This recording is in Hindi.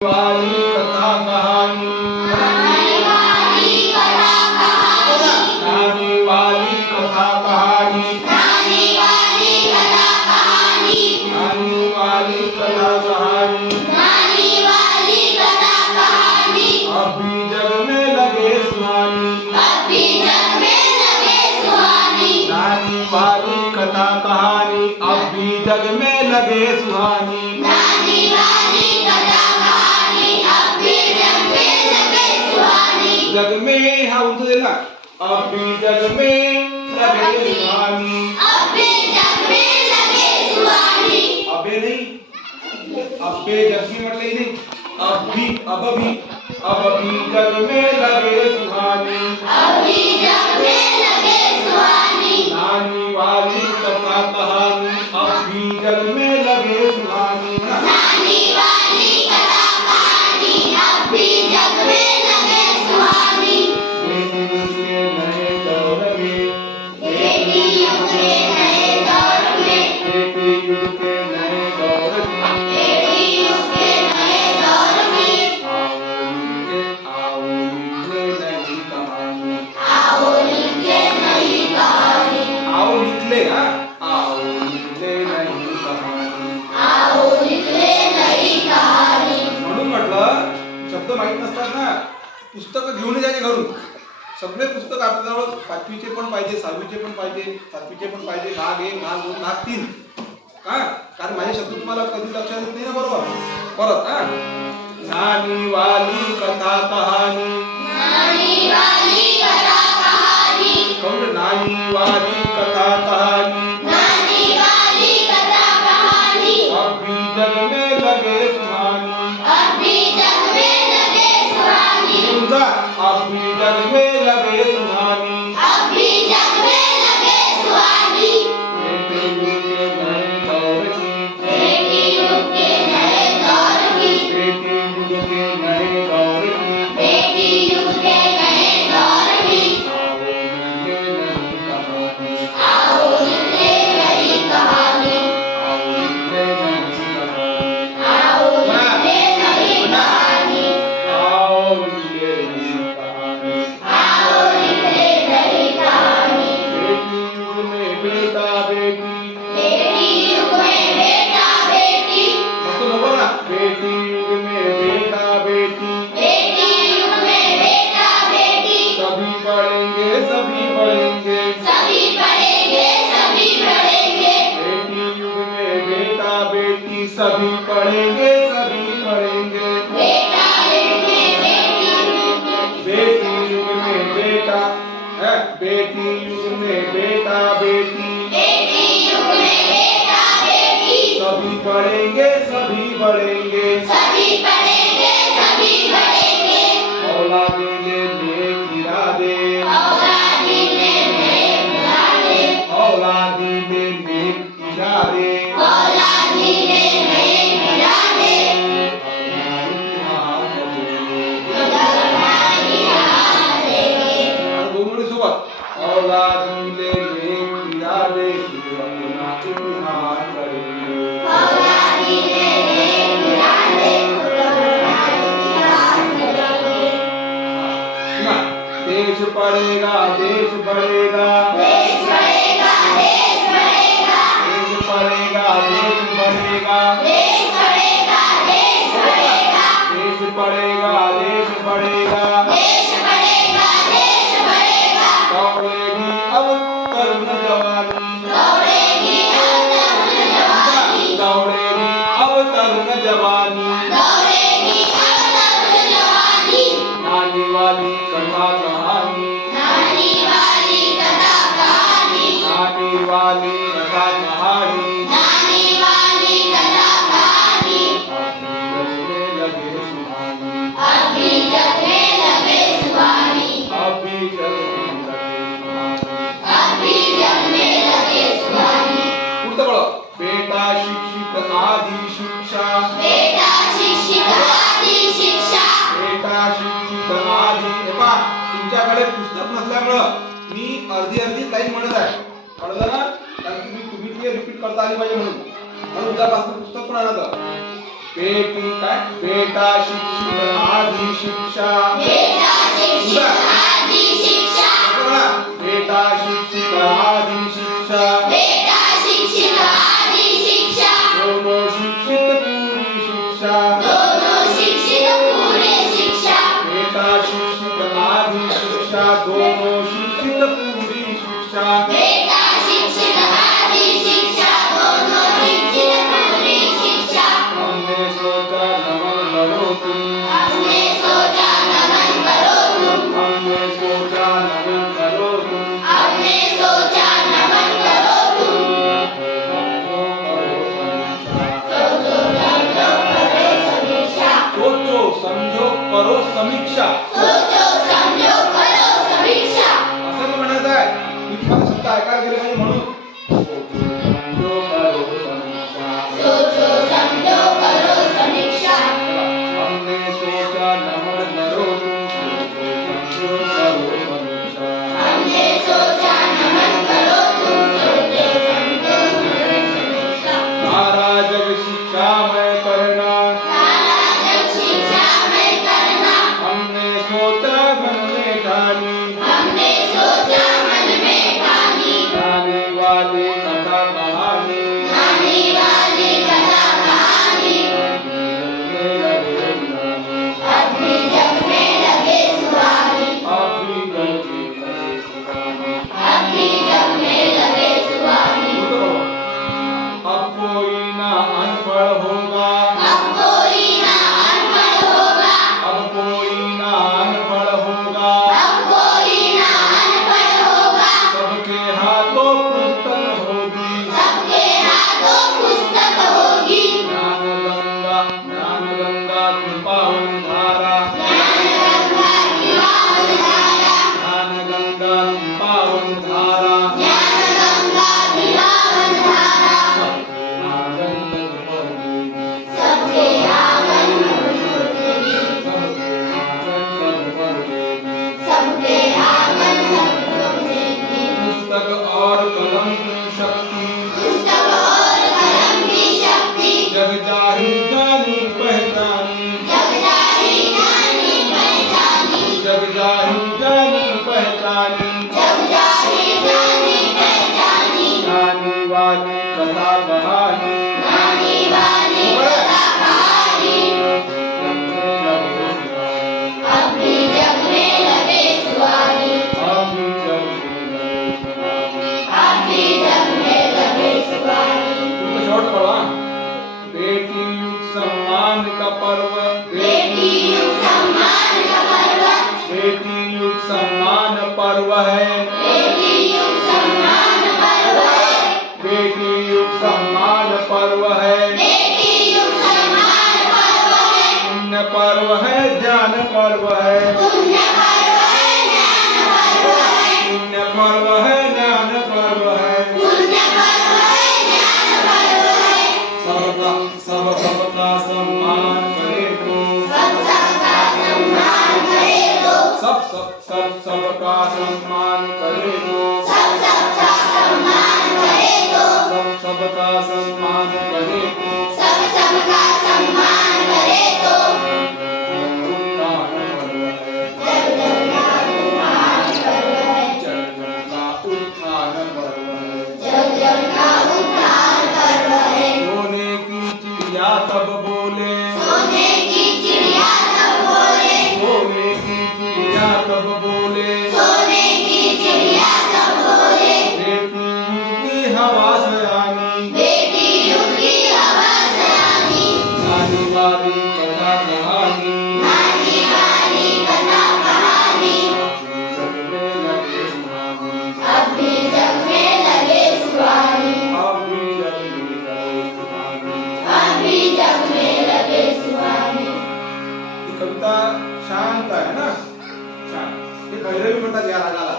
वाली कथा कहानी, नानी वाली कथा कहानी, नानी वाली कथा कहानी, नानी वाली कथा कहानी, नानी वाली कथा कहानी, नानी वाली कथा कहानी। अभी जग में लगे सुहानी, अभी जग में लगे सुहानी, नानी वाली कथा कहानी, अभी जग में लगे सुहानी, नानी वाली कथा कहानी, अभी जग में लगे सुहानी। जग में हा उनको देना, अभी जग में लगे सुहानी, अभी जग में लगे सुहानी। अबे नहीं, अबे जग की मतलब ही नहीं, अभी अब अभी जग में लगे सुहानी, अभी जग में लगे सुहानी, नानी वाली कथा कहानी, अभी जग में लगे सुहानी, नानी वाली कथा कहानी, अभी जग में लगे सुहानी। बेटी युग के नए दौर में, बेटी युग के नए दौर में, बेटी युग के नए दौर में, बेटी युग के आओ लिखे नई कहानी, आओ लिखे नई कहानी, आओ निकले आओ निकले नई कहानी। आओ लिखे नई कहानी। म्हणून म्हटलं शब्द माहित नसतात ना, पुस्तक घेऊन जायचे घरून. सगळे पुस्तक आपल्याजवळ 5वीचे पण पाहिजे, 6वीचे पण पाहिजे, 7वीचे पण पाहिजे, भाग 1 भाग 2 भाग 3. का कारण माझे शब्द तुम्हाला कधी लक्षात येत नाही ना, बरोबर. परत नानी वाली कथा कहानी, नानी वाली कथा कहानी, कौन नानी वाली कथा कहानी, नानी वाली कथा कहानी, अभी जग में लगे सुहानी, अभी जग में लगे सुहानी, उनका अभी जग में लगे सुहानी, अभी जग में लगे सुहानी। बेटी युग के नए दौर की, बेटी युग के नए दौर की, बेटी युग के नए दौर की, बेटी युग के नए दौर की, आओ लिखे नई कहानी, आओ लिखे नई कहानी, आओ लिखे नई कहानी, आओ लिखे नई कहानी, आओ लिखे नई कहानी, आओ लिखे नई कहानी। बेटी युग में बेटा बेटी, बेटी युग में बेटा बेटी, मस्त लोगों ना, बेटी युग में बेटा बेटी, बेटी युग में बेटा बेटी, सभी पढ़ेंगे सभी पढ़ेंगे, सभी पढ़ेंगे सभी पढ़ेंगे, बेटी युग में बेटा बेटी, सभी पढ़ेंगे सभी पढ़ेंगे, बेटा बेटी बेटी युग में बेटा है, बेटी युग में बेटा बेटी, बेटी युग में बेटा बेटी, सभी पढ़ेंगे सभी पढ़ेंगे, सभी पढ़ेंगे सभी पढ़ेंगे। औलादी ले गिरा दे, औलादी ने नेक इरादे, औलादी ले गिरा दे, औलादी ने नेक इरादे, लगाई हाथ देंगे। दोनों सोबत औलादी ले गिरा दे, अपना इम्तिहान करेंगे, औलादी ने नेक इरादे, लगाई हाथ देंगे। ना देश पढ़ेगा देश बढ़ेगा, देश बढ़ेगा देश बढ़ेगा, देश पढ़ेगा देश बढ़ेगा, देश बढ़ेगा देश बढ़ेगा, देश पढ़ेगा देश बढ़ेगा, देश बढ़ेगा देश बढ़ेगा। दौड़ेगी अब तरुण जवानी, दौड़ेगी अब तरुण जवानी, दौड़ेगी अब तरुण जवानी, दौड़ेगी अब तरुण जवानी। नानी वाली कथा कहानी, नानी वाली कथा कहानी, नानी वाली कथा कहानी, नानी वाली कथा कहानी, अभी जग में लगे सुहानी, अभी जग में लगे सुहानी, अभी जग में लगे सुहानी. अभी जग में लगे सुहानी। पुढचं बघा, बेटा शिक्षित आधी शिक्षा, बेटा शिक्षित आधी शिक्षा, बेटा शिक्षित आधी. हे पहा, तुमच्याकडे पुस्तक नसल्यामुळं मी अर्धी लाईन म्हणत आहे, कळलं ना, कारण तुम्ही ते रिपीट करता आली पाहिजे म्हणून उद्यापासून पुस्तक पण आणत. बेटी काय बेटा शिक्षित आधी शिक्षा बेटा शिक्षित आधी शिक्षा बघा, बेटा शिक्षित आधी शिक्षा बेटा शिक्षित आधी शिक्षा दोनों शिक्षित पूरी शिक्षा दोनों शिक्षित पूरे शिक्षा बेटा शिक्षित आधी शिक्षा दोनों शिक्षित पूरी शिक्षा बेटा शिक्षित आधी शिक्षा दोनों शिक्षित पूरी शिक्षा हमने सोचा नमन करो तुम हमने सोचा नमन करो तुम हमने सोचा नमन करो तुम हमने सोचा नमन करो तुम सोचो समझो करो समीक्षा सोचो समझो करो समीक्षा असं मी म्हणत आहे मी तुम्हाला शब्द ऐकायला गेले पाहिजे म्हणून सोचो समझो करो समीक्षा सोचो समझो करो समीक्षा हमने सोचा नमन करो तुम सोचो समझो करो समीक्षा हमने सोचा नमन करो तुम सोचो समझो करो समीक्षा सारा जग शिक्षा में करना सारा जग शिक्षा में करना हमने सोचा मन में ठानी हमने सोचा मन में ठानी आने वाली कथा कहानी आने वाली कथा कहानी अपने जग में लगे सुहानी अपने जग में लगे सुहानी अब कोई ना अनपढ़ होगा अब कोई ना अनपढ़ होगा अब कोई ना अनपढ़ होगा अब कोई ना अनपढ़ होगा सबके हाथों पुस्तक होगी सबके हाथों पुस्तक होगी ज्ञान गंगा की पावन धारा ज्ञान गंगा की पावन धारा ज्ञान गंगा की पावन धारा ज्ञान गंगा की पावन धारा सबके आंगन तक पहुंचेगी सबके आंगन तक पहुंचेगी पुस्तक और कलम की शक्ति पुस्तक और कलम की शक्ति जग जाहिर जानी पहचानी जग जाहिर जानी पहचानी जग जाहिर जानी पहचानी जग जाहिर जानी पहचानी नानी वाली कथा कहानी नानी वाली कथा कहानी अपनी जग में लगे सुहानी अपनी जग में लगे सुहानी छोट पड़ा बेटी युग सम्मान का पर्व बेटी युग सम्मान का पर्व बेटी युग सम्मान पर्व है बेटी युग सम्मान पर्व है बेटी युग सम्मान पर्व है बेटी युग सम्मान पर्व है पुण्य पर्व है ज्ञान पर्व है पुण्य पर्व है ज्ञान पर्व है पुण्य पर्व है ज्ञान पर्व है पुण्य पर्व है ज्ञान पर्व है सबका सम्मान करे तो सबका सम्मान करे तो सबका सम्मान करे तो सबका सम्मान करे तो सबका सम्मान करे तो सबका सम्मान करे तो उत्थान पर्व है जग जग का उत्थान पर्व है जग का उत्थान पर्व है जग जग का उत्थान पर्व है सोने की चिड़िया तब बोले सोने की चिड़िया तब बोले सोने की चिड़िया तब बोले सोने की चिड़िया तब बोले बेटी की हवा से आनी बेटी युग की हवा से आनी नानी वाली कथा कहानी नानी वाली कथा कहानी जग में लगे सुहानी अपनी जग में लगे सुहानी अभी जग में लगे सुहानी अपनी जग में लगे सुहानी ही कविता शांत आहे ना शांत हे भैरवी म्हणतात या रागाला